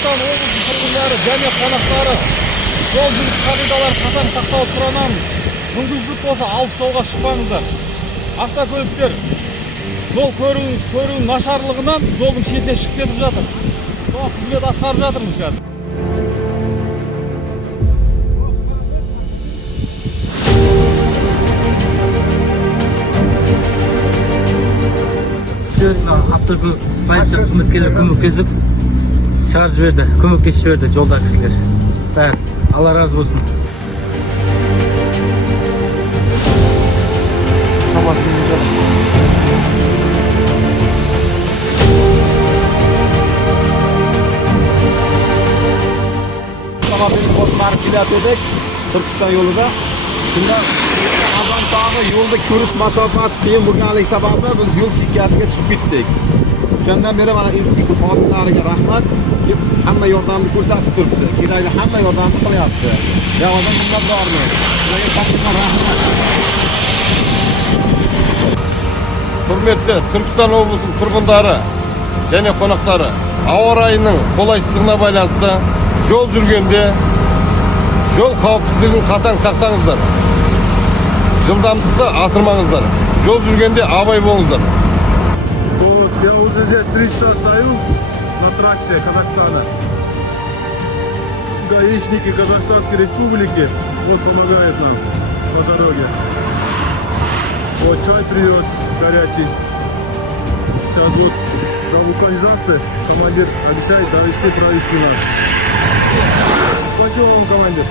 Түркістан облысы тұрғындары және қонақтары жол жүріс қағидаларын қатаң сақтауды сұранамыз. Мүмкіншілік болса алыс жолға шықпаңыздар. Автокөліктер жол көру нашарлығынан жолдың шетіне шығып кетіп жатыр. Соған қызмет атқарып жатырмыз қазір. Автокөлік полиция қызметкерлері көмектесіп шығарып жіберді, көмектесіп жіберді жолда кісілер. Бәрі Алла разы болсын. Avtomobilni boshqarib kelyaptik Turkiston yo'lida. Shunda azon tog'i yo'lda ko'rish masofasi qiyin bo'lganligi sababli biz yo'l chekkasiga chiqib ketdik. O'shandan beri mana inspektor xodimlariga rahmat, deb hamma yordamni ko'rsatib turibdi. Kerakli hamma yordamni qilyapti. Javoban minnatdorman. Ularga qattiq rahmat. Hürmetli Türkistan облысының тұрғындары және қонақтары, ауа райының қолайсыздығына байланысты жол жүргенде жол қауіпсіздігін қатаң сақтаңыздар. Жылдамдықты асырмаңыздар. Жол жүргенде абай болыңыздар. Вот, я уже здесь 3 часа стою на трассе Казахстана. Гаишники Казахстанской Республики вот помогают нам по дороге. Вот чай привез горячий. Сейчас вот до вулканизации командир обещает довести провести нас. Спасибо вам, командир.